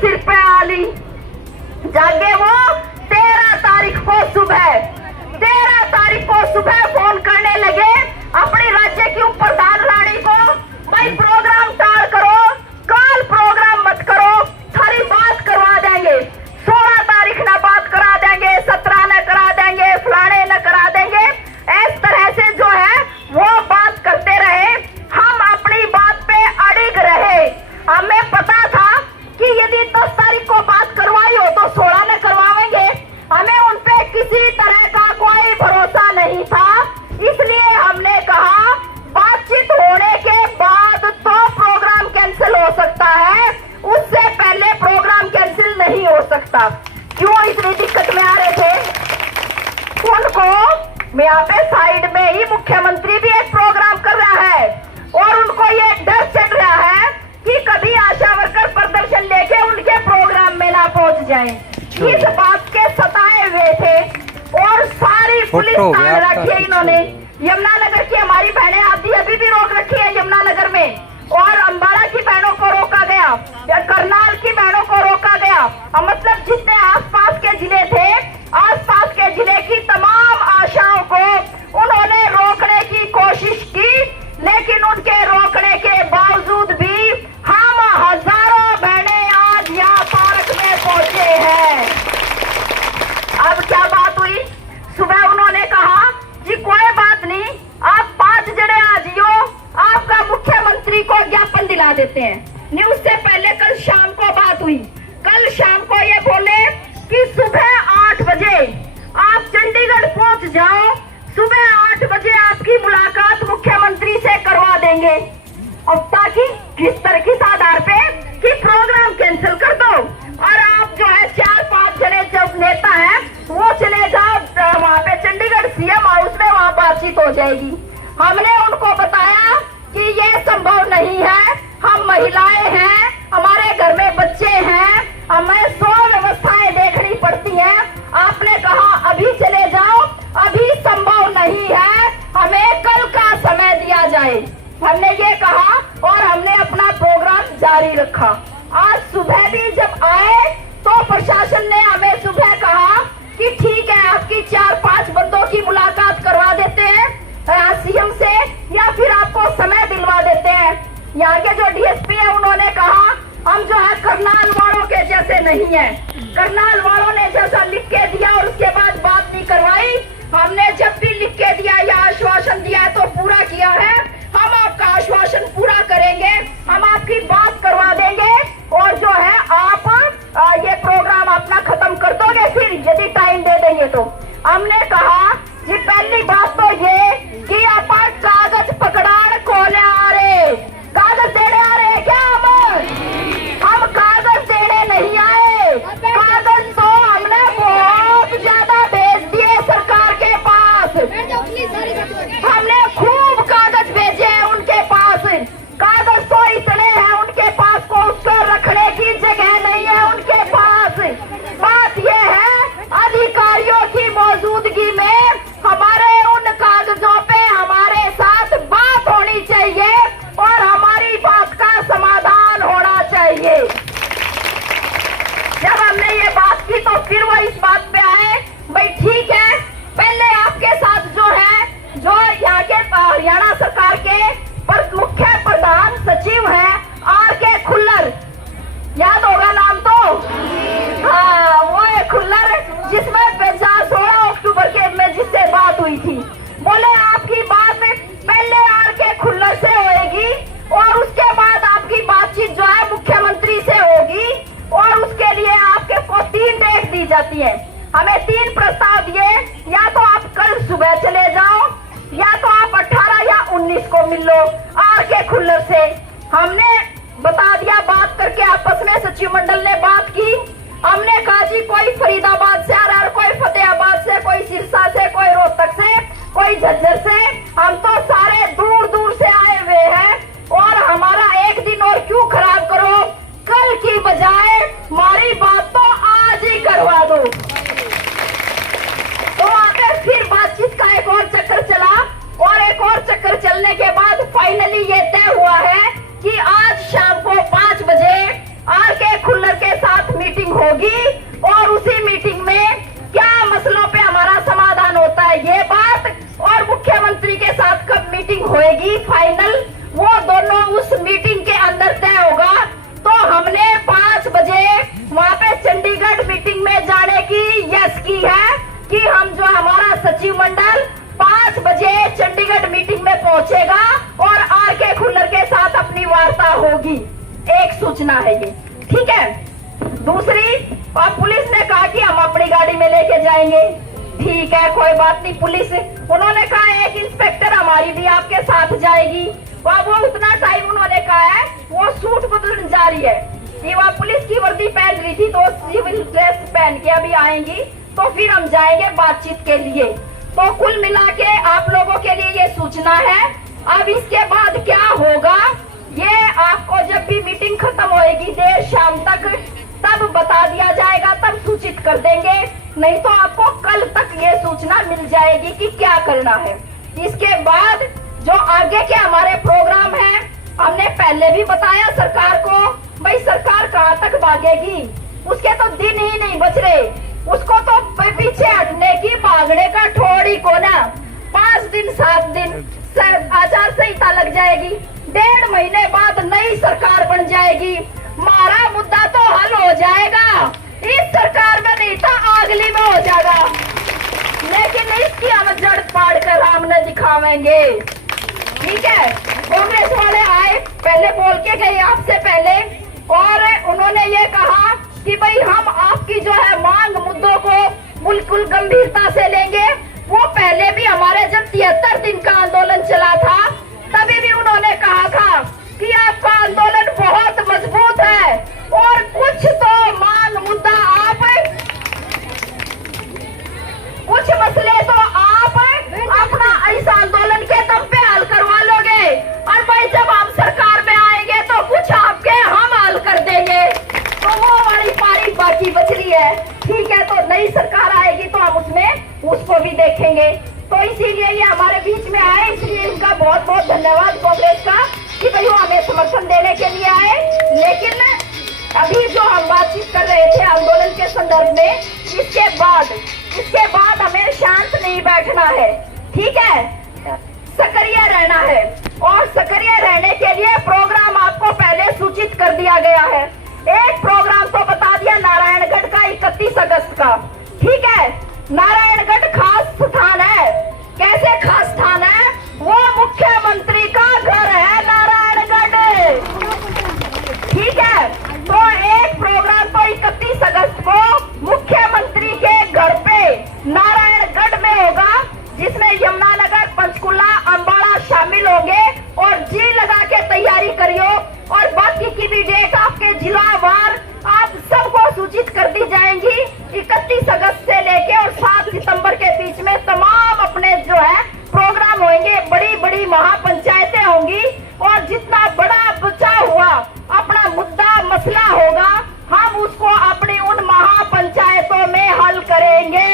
सिर पे आली। जागे वो 13 तारीख को सुबह फोन करने लगे अपनी राज्य की उप प्रधान रानी को, भाई प्रोग्राम टाल करो, कल प्रोग्राम मत करो, सारी बात करवा देंगे, 16 तारीख ना बात करा देंगे, 17 न करा देंगे, फलाने न करा देंगे। इस तरह से जो है वो बात करते रहे। हम अपनी बात पे अड़िग रहे। हमें पता था कि यदि 10 तारीख को बात करवाई हो तो 16 न करवाएंगे। हमें उन पे किसी तरह का कोई भरोसा नहीं था, इसलिए हमने कहा बातचीत होने के बाद तो प्रोग्राम कैंसिल हो सकता है, उससे पहले प्रोग्राम कैंसिल नहीं हो सकता। क्यों इतनी दिक्कत में आ रहे थे उनको? यहाँ पे साइड में ही मुख्यमंत्री भी एक प्रोग्राम कर रहा है और उनको ये डर चल रहा है कि कभी आशा वर्कर प्रदर्शन लेके उनके प्रोग्राम में ना पहुंच जाएं। इस बात के सताए हुए थे और सारी पुलिस तान रखी है इन्होंने। यमुनानगर की हमारी बहनें आती अभी भी रोक रखी है यमुनानगर में, और अंबाला की बहनों को रोका गया, करनाल की बहनों को रोका गया। मतलब जितने आसपास के जिले थे, आसपास के जिले की तमाम आशाओं को उन्होंने रोकने की कोशिश की, लेकिन उनके रोकने के बावजूद भी हम हजारों बहनें आज यहाँ पार्क में पहुंचे हैं। अब क्या बात हुई? सुबह उन्होंने कहा कि कोई बात नहीं, आप 5 जने आ जियो, आपका मुख्यमंत्री को ज्ञापन दिला देते हैं। न्यूज से पहले कल शाम को बात हुई। कल शाम को ये बोले कि सुबह 8 बजे आप चंडीगढ़ पहुंच जाओ, सुबह 8 बजे आपकी मुलाकात मुख्यमंत्री से करवा देंगे, और ताकि किस तरह किस आधार पे कि प्रोग्राम कैंसिल कर दो और आप जो है 4-5 जने जो नेता है वो चले जाओ वहाँ पे चंडीगढ़ सीएम हाउस में, वहाँ बातचीत हो जाएगी। हमने उनको बताया कि ये संभव नहीं है, हम महिलाएं हैं, हमारे घर में बच्चे हैं, हमें 100 व्यवस्थाएं देखनी पड़ती हैं। आपने कहा अभी चले जाओ, अभी संभव नहीं है, हमें कल का समय दिया जाए। हमने ये कहा और हमने अपना प्रोग्राम जारी रखा। आज सुबह भी जब आए तो प्रशासन ने हमें सुबह कहा कि ठीक है, आपकी 4-5 बंदों की मुलाकात करवा देते हैं सीएम से, या फिर आपको समय दिलवा देते हैं। यहाँ के जो डीएसपी है उन्होंने कहा हम जो है करनाल वालों के जैसे नहीं है, करनाल वालों ने जैसा लिख के दिया और उसके बाद बात नहीं करवाई, हमने जब भी लिख के दिया या आश्वासन दिया है तो पूरा किया है। हम आपका आश्वासन पूरा करेंगे, हम आपकी बात करवा देंगे और जो है आप ये प्रोग्राम अपना खत्म कर दोगे फिर यदि टाइम दे देंगे तो। हमने कहा जी पहली बात तो ये कि आप कागज पकड़ान खोले आ रहे, कागज देने आ रहे हैं क्या? हम कागज देने नहीं आए, कागज तो हमने बहुत ज्यादा भेज दिए सरकार के पास, हमने खूब कागज भेजे हैं उनके पास। कागज तो इतने हैं उनके पास को उसको रखने की जगह नहीं है उनके पास। बात यह है अधिकारियों की मौजूदगी में हमारे उन कागजों पे हमारे साथ बात होनी चाहिए और हमारी बात का समाधान होना चाहिए। जब हमने ये बात की तो फिर वो इस बात पे आए, भाई ठीक है, पहले आपके साथ जो है जो यहाँ के हरियाणा सरकार के मुख्य प्रधान सचिव है आर.के. खुल्लर, याद होगा नाम तो? हाँ, वो है खुल्लर जिसमें 16 अक्टूबर के में जिससे बात हुई थी। बोले आपकी बात पहले आर.के. खुल्लर से होगी और उसके बाद आपकी बातचीत जो है मुख्यमंत्री से होगी, और उसके लिए आपके को 3 डेट दी जाती है। हमें 3 प्रस्ताव दिए, या तो आप कल सुबह चले जाओ, या तो आप 18 या 19 को मिल लो आर.के. खुल्लर से। हमने बता दिया, बात करके आपस में सचिव मंडल ने बात की। हमने कहा जी कोई फरीदाबाद से आ रहा है, कोई फतेहाबाद से, कोई सिरसा से, कोई रोहतक से, कोई झज्जर से, हम तो सारे दूर दूर से आए हुए हैं और हमारा एक दिन और क्यों खराब करो, कल की बजाय हमारी बात तो आज ही करवा दो। तो आगे फिर बातचीत का एक और चक्कर चला और एक और चक्कर चलने के बाद फाइनली ये तय हुआ है कि आज शाम को 5 बजे आर.के. खुल्लर के साथ वहाँ पे चंडीगढ़ मीटिंग में जाने की यस की है कि हम जो हमारा सचिव मंडल 5 बजे चंडीगढ़ मीटिंग में पहुंचेगा और आर.के. खुल्लर के साथ अपनी वार्ता होगी। एक सूचना है ये, ठीक है। दूसरी, और पुलिस ने कहा कि हम अपनी गाड़ी में लेके जाएंगे। ठीक है, कोई बात नहीं। पुलिस उन्होंने कहा एक इंस्पेक्टर हमारी भी आपके साथ जाएगी। वो उतना टाइम उन्होंने कहा है, वो सूट बदलने जा रही है। ये वह पुलिस की वर्दी पहन रही थी तो सिविल ड्रेस पहन के अभी आएंगी, तो फिर हम जाएंगे बातचीत के लिए। तो कुल मिला के आप लोगों के लिए ये सूचना है। अब इसके बाद क्या होगा ये आपको जब भी मीटिंग खत्म होएगी देर शाम तक तब बता दिया जाएगा, तब सूचित कर देंगे। नहीं तो आपको कल तक ये सूचना मिल जाएगी कि क्या करना है। इसके बाद जो आगे के हमारे प्रोग्राम हैं, हमने पहले भी बताया सरकार को, भाई सरकार कहाँ तक भागेगी, उसके तो दिन ही नहीं बच रहे। उसको तो पीछे हटने की भागने का ठोड़ी को ना 5 दिन 7 दिन आचार संहिता लग जाएगी, 1.5 महीने बाद नई सरकार बन जाएगी, हमारा मुद्दा तो हल हो जाएगा। इस सरकार में नहीं था अगली में हो जाएगा, लेकिन इसकी हम जड़ पाड़ कर हमने दिखावेंगे। ठीक है, कांग्रेस वाले आए, पहले बोल के गए आपसे पहले, और उन्होंने ये कहा कि भाई हम आपकी जो है मांग मुद्दों को बिल्कुल गंभीरता से लेंगे। वो पहले भी हमारे जब 73 दिन का आंदोलन चला था तभी भी उन्होंने कहा था कि आपका आंदोलन बहुत मजबूत है और कुछ तो मांग मुद्दा आप, कुछ मसले तो आप अपना इस आंदोलन के दम पे हल करवा लोगे, और भाई जब हम सरकार में आएंगे तो कुछ आपके हम हल कर देंगे। तो वो वाली पारी बाकी बच रही है। ठीक है, तो नई सरकार आएगी तो हम उसको भी देखेंगे। तो इसीलिए ये हमारे बीच में आए, इसलिए इनका बहुत बहुत धन्यवाद कांग्रेस का कि भाई वो हमें समर्थन देने के लिए आए। लेकिन अभी जो हम बातचीत कर रहे थे आंदोलन के संदर्भ में, इसके बाद हमें शांत नहीं बैठना है। ठीक है, सक्रिय रहना है, और सक्रिय रहने के लिए प्रोग्राम आपको पहले सूचित कर दिया गया है। एक प्रोग्राम तो बता दिया नारायणगढ़ का 31 अगस्त का। ठीक है, नारायणगढ़ खास स्थान है। कैसे खास स्थान है? वो मुख्यमंत्री का घर है नारायणगढ़। ठीक है, तो एक प्रोग्राम तो 31 अगस्त को मुख्यमंत्री के घर पे नारायणगढ़ में होगा, जिसमें यमुनानगर, पंचकुला, अंबाला शामिल होंगे। और जी लगा के तैयारी करियो, और बाकी की भी डेट आपके जिलावार आप सबको सूचित कर दी जाएंगी। 31 अगस्त से लेके और 7 सितंबर के बीच में तमाम अपने जो है प्रोग्राम होंगे, बड़ी बड़ी महापंचायतें होंगी, और जितना बड़ा बचा हुआ अपना मुद्दा मसला होगा हम उसको अपनी उन महापंचायतों में हल करेंगे।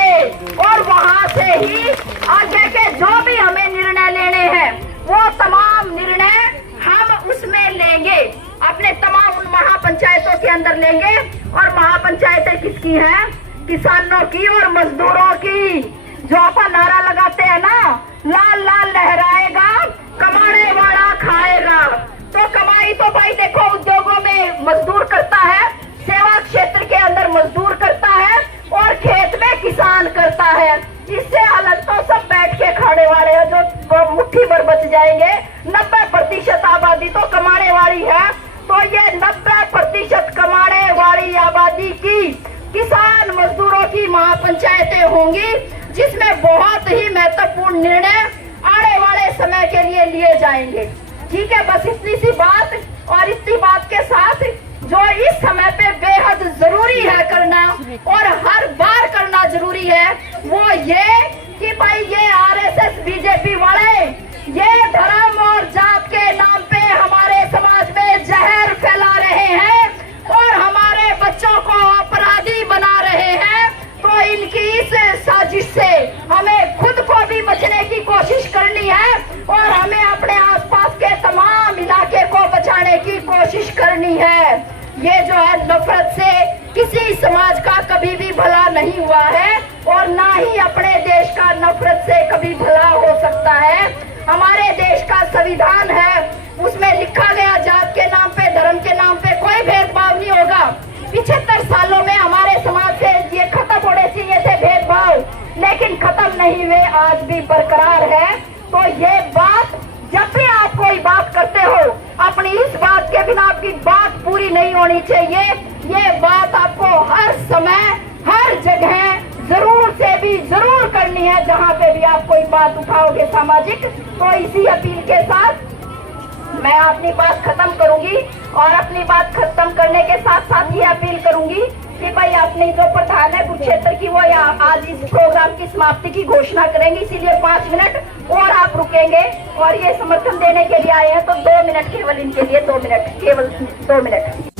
और वहां से ही आगे के जो भी हमें निर्णय लेने हैं वो तमाम निर्णय हम उसमें लेंगे, अपने तमाम उन महापंचायतों के अंदर लेंगे। और महापंचायतें किसकी हैं? किसानों की और मजदूरों की। जो अपन नारा लगाते हैं ना, लाल लाल लहराएगा, कमाने वाला खाएगा। तो कमाई तो भाई देखो उद्योगों में मजदूर करता है, सेवा क्षेत्र के अंदर मजदूर करता है, और खेत में किसान करता है। इससे अलग तो सब बैठ के खाने वाले हैं जो मुट्ठी भर बच जाएंगे। 90% आबादी तो कमाने वाली है। तो ये 90% कमाने वाली आबादी की किसान मजदूरों की महापंचायतें होंगी, जिसमें बहुत ही महत्वपूर्ण निर्णय आने वाले समय के लिए लिए जाएंगे। ठीक है, बस इतनी सी बात, और इतनी बात के साथ जो इस समय पे बेहद जरूरी है करना, और हर बार करना जरूरी है, वो ये कि भाई ये आरएसएस बीजेपी वाले ये धर्म और जात के नाम पे हमारे समाज में जहर फैला रहे हैं और हमारे बच्चों को अपराधी बना रहे हैं। तो इनकी इस साजिश से हमें खुद को भी बचने की कोशिश करनी है, और हमें अपने आसपास के तमाम इलाके को बचाने की कोशिश करनी है। ये जो है नफरत से किसी समाज का कभी भी भला नहीं हुआ है, और ना ही अपने देश का नफरत से कभी भला हो सकता है। हमारे देश का संविधान है, उसमें लिखा गया जात के नाम पे, धर्म के नाम पे कोई भेदभाव नहीं होगा। 75 सालों आज भी बरकरार है। तो ये बात, जब भी आप कोई बात करते हो, अपनी इस बात के बिना आपकी बात पूरी नहीं होनी चाहिए। ये बात आपको हर समय हर जगह जरूर से भी जरूर करनी है, जहाँ पे भी आप कोई बात उठाओगे सामाजिक। तो इसी अपील के साथ मैं अपनी बात खत्म करूंगी और अपनी बात खत्म करने के साथ साथ ये अपील करूंगी कि भाई अपने जो प्रधान है कुरुक्षेत्र की, वो आज इस प्रोग्राम की समाप्ति की घोषणा करेंगे। इसीलिए 5 मिनट और आप रुकेंगे और ये समर्थन देने के लिए आए हैं, तो 2 मिनट केवल इनके लिए, 2 मिनट, केवल 2 मिनट।